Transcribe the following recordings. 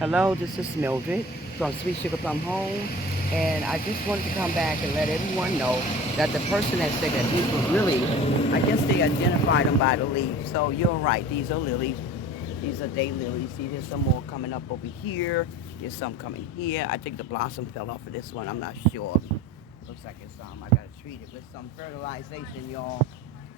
Hello, this is Mildred from Sweet Sugar Plum Home, and I just wanted to come back and let everyone know that the person that said that these were lilies, I guess they identified them by the leaves. So you're right, these are lilies. These are day lilies. See, there's some more coming up over here. There's some coming here. I think the blossom fell off of this one. I'm not sure. Looks like it's I gotta treat it with some fertilization, y'all.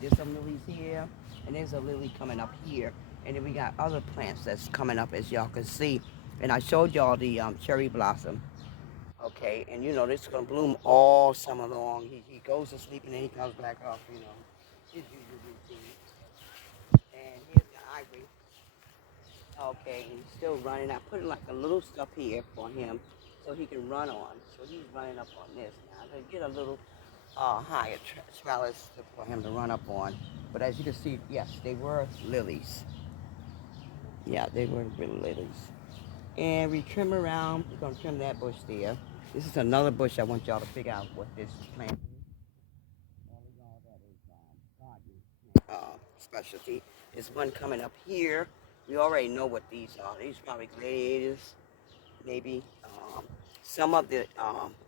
There's some lilies here, and there's a lily coming up here, and then we got other plants that's coming up, as y'all can see. And I showed y'all the cherry blossom. Okay, and you know this is gonna bloom all summer long. He goes to sleep and then he comes back up. You know, his usual routine. And here's the ivory. Okay, and he's still running. I put like a little stuff here for him so he can run on. So he's running up on this now. I'm gonna get a little higher trellis for him to run up on. But as you can see, yes, they were lilies. Yeah, they were really lilies. And we trim around. We're gonna trim that bush there. This is another bush I want y'all to figure out what this plant is. All of y'all that is gardening specialty. There's one coming up here. We already know what these are. These are probably gladiators, maybe. Some of the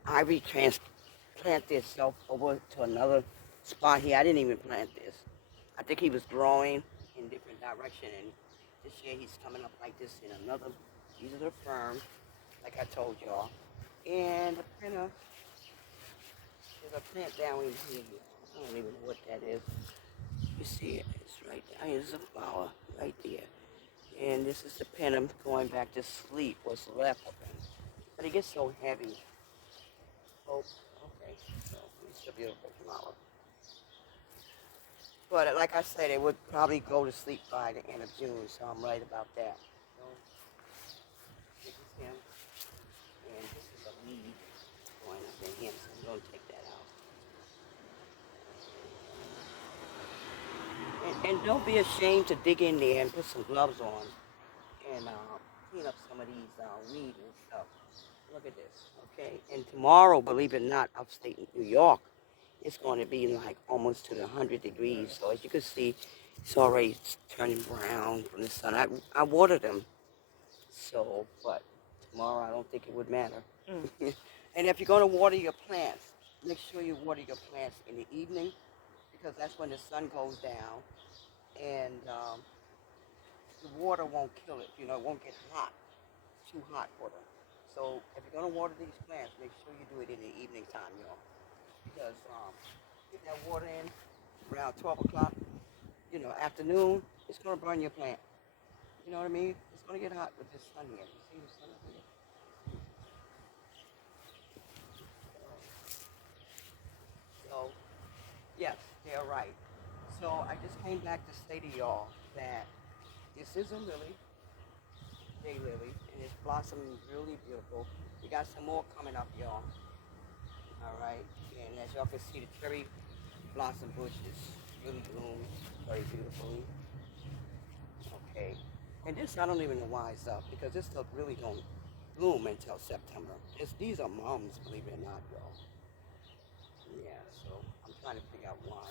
ivy transplant itself over to another spot here. I didn't even plant this. I think he was growing in different direction, and this year he's coming up like this in another. These are the ferns, like I told y'all. And the printer, there's a plant down in here. I don't even know what that is. You see it? It's right there. There's a flower right there. And this is the pennant going back to sleep, what's left of him. But it gets so heavy. Oh, okay. So it's a beautiful flower. But like I said, it would probably go to sleep by the end of June, so I'm right about that. So this is him, and this is a weed going up in him, so I'm going to take that out. And don't be ashamed to dig in there and put some gloves on and clean up some of these weeds and stuff. Look at this, okay? And tomorrow, believe it or not, upstate New York, it's going to be like almost to the 100 degrees. So as you can see, it's already turning brown from the sun. I watered them, so, but tomorrow I don't think it would matter. And if you're going to water your plants, make sure you water your plants in the evening because that's when the sun goes down and the water won't kill it. You know, it won't get hot, too hot for them. So if you're going to water these plants, make sure you do it in the evening time, y'all. Because get that water in around 12 o'clock, you know, afternoon, it's going to burn your plant. You know what I mean? It's going to get hot with this sun here. You see the sun up here? So, yes, they're right. So I just came back to say to y'all that this is a lily, daylily, and it's blossoming really beautiful. We got some more coming up, y'all. All right, and as y'all can see, the cherry blossom bush is really bloomed very beautifully. Okay, and this I don't even know why it's up because this stuff really don't bloom until September. These are mums, believe it or not, y'all. Yeah, so I'm trying to figure out why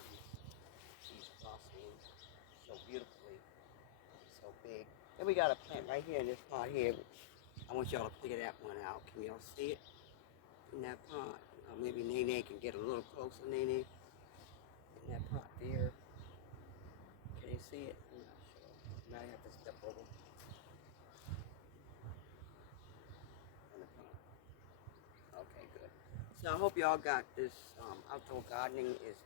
these blossoming so beautifully, so big. Then we got a plant right here in this pot here. I want y'all to figure that one out. Can y'all see it in that pot? Maybe Nene can get a little closer, Nene, in that pot there. Can you see it? I'm not sure. You might have to step over in the pot. Okay, good. So I hope y'all got this. Outdoor gardening is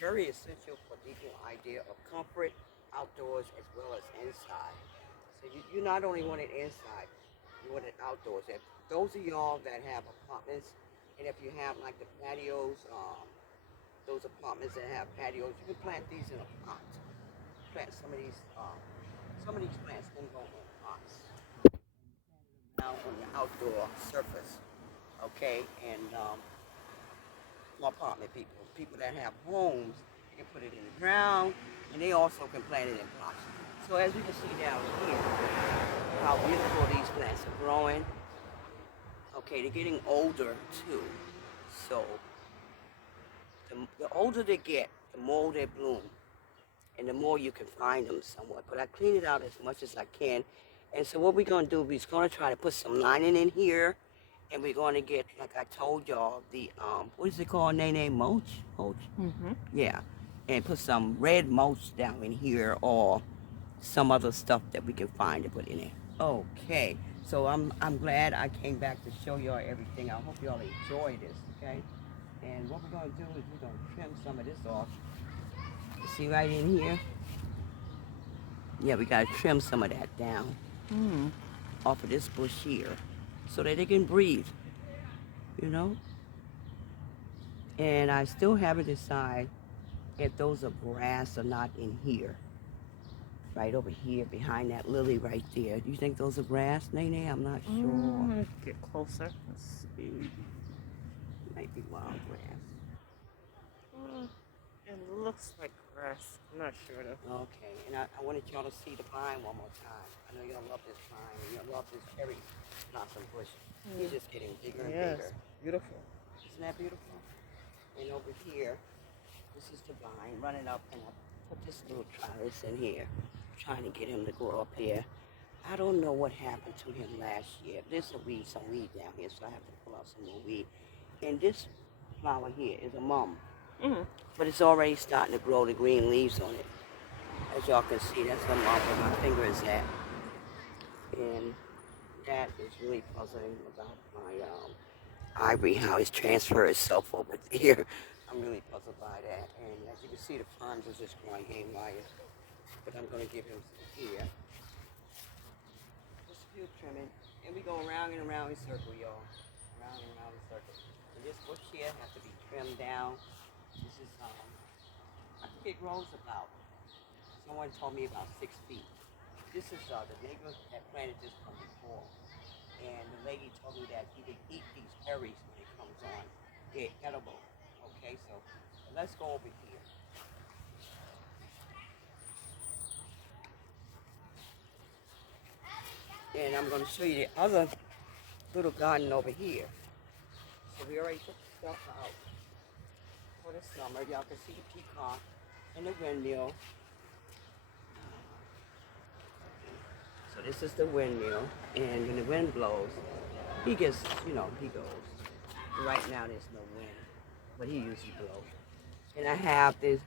very essential for people idea of comfort outdoors as well as inside. So you not only want it inside, you want it outdoors. If those of y'all that have apartments, and if you have like the patios, those apartments that have patios, you can plant these in a pot. Plant some of these plants can go in pots. Now on the outdoor surface, okay, and apartment people, people that have homes, you can put it in the ground, and they also can plant it in pots. So as you can see down here, how beautiful these plants are growing. Okay, they're getting older too. So the older they get, the more they bloom, and the more you can find them somewhat. But I clean it out as much as I can, And so what we're going to do, we're going to try to put some lining in here. And we're going to get, like I told y'all, the, what is it called, Nene? Mulch? Mulch? Mm-hmm. Yeah. And put some red mulch down in here or some other stuff that we can find to put in it. Okay. So I'm glad I came back to show y'all everything. I hope y'all enjoy this, okay? And what we're going to do is we're going to trim some of this off. You see right in here? Yeah, we got to trim some of that down off of this bush here so that it can breathe, you know? And I still haven't decided if those are grass or not in here. Right over here behind that lily right there. Do you think those are grass, Nene? I'm not sure. Let's get closer. Let's see. Might be wild grass. It looks like grass. I'm not sure though. Okay, and I wanted y'all to see the pine one more time. I know y'all love this pine and y'all love this cherry blossom bush. He's just getting bigger and Yes, bigger. beautiful. Isn't that beautiful? And over here, this is the vine running up, and I put this little trellis in here, trying to get him to grow up here. I don't know what happened to him last year. There's some weed down here, so I have to pull out some more weed. And this flower here is a mum, but it's already starting to grow the green leaves on it. As y'all can see, that's the mum where my finger is at. And that is really puzzling about my ivory, how it's transferred itself over there. I'm really puzzled by that. And as you can see, the ferns is just growing haywire. But I'm going to give him some here. Just a few trimming. And we go around and around in circle, y'all. Around and around in circle. And this bush here has to be trimmed down. This is, I think it grows about, someone told me about 6 feet. This is the neighbor that planted this from before. And the lady told me that you can eat these berries when it comes on. They're edible. Okay, so let's go over here. And I'm going to show you the other little garden over here. So we already took the stuff out for the summer. Y'all can see the peacock and the windmill. So this is the windmill, and when the wind blows, he gets, he goes. Right now there's no wind, but he usually blows. And I have this,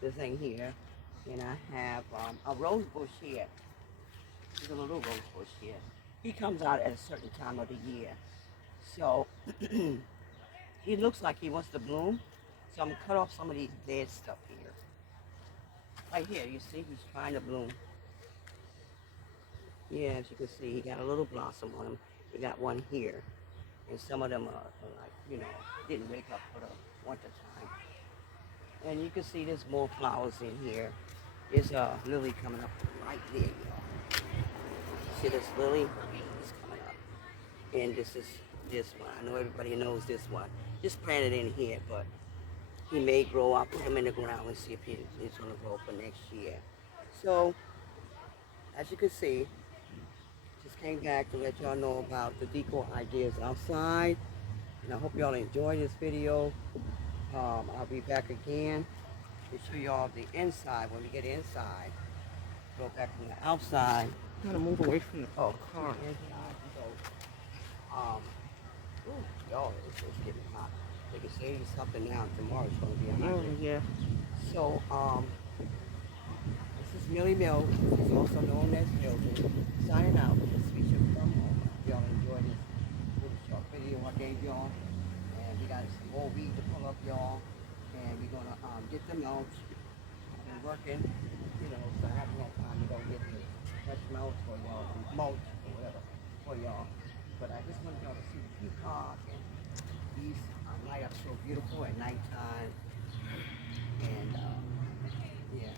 this thing here, and I have a rose bush here. There's a little rose bush here. He comes out at a certain time of the year. So he looks like he wants to bloom. So I'm gonna cut off some of these dead stuff here. Right here, you see, he's trying to bloom. Yeah, as you can see, he got a little blossom on him. He got one here. And some of them are like, didn't wake up for the winter time. And you can see there's more flowers in here. There's a lily coming up right there, y'all. See this lily? It's coming up. And this is this one. I know everybody knows this one. Just planted in here, but he may grow. I'll put him in the ground and see if he's going to grow for next year. So, as you can see, just came back to let y'all know about the decor ideas outside. And I hope y'all enjoy this video. I'll be back again to show y'all the inside when we get inside. Go back from the outside. I'm gonna move away from the car. Inside. So, y'all, it's getting hot. They can say something now. Tomorrow it's going to be 100. Oh yeah. So, this is Millymil. It's also known as Milton. Signing out. Sweet Sugar from home. Y'all enjoy this little short video I gave y'all. And we got some more weed to pull up, y'all. And we're going to get the mulch. I've been working, so I haven't had time to go get the fresh mulch for y'all. Mulch or whatever for y'all. But I just wanted y'all to see the peacock and these light up so beautiful at nighttime. And yeah.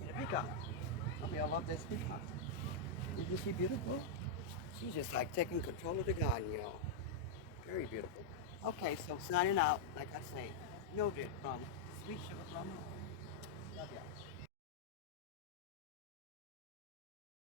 And the peacock. I mean, I love this peacock. Isn't she beautiful? She's just like taking control of the garden, y'all. Very beautiful. Okay, so signing out, like I say, Mildred from Sweet Sugar from home. Love y'all.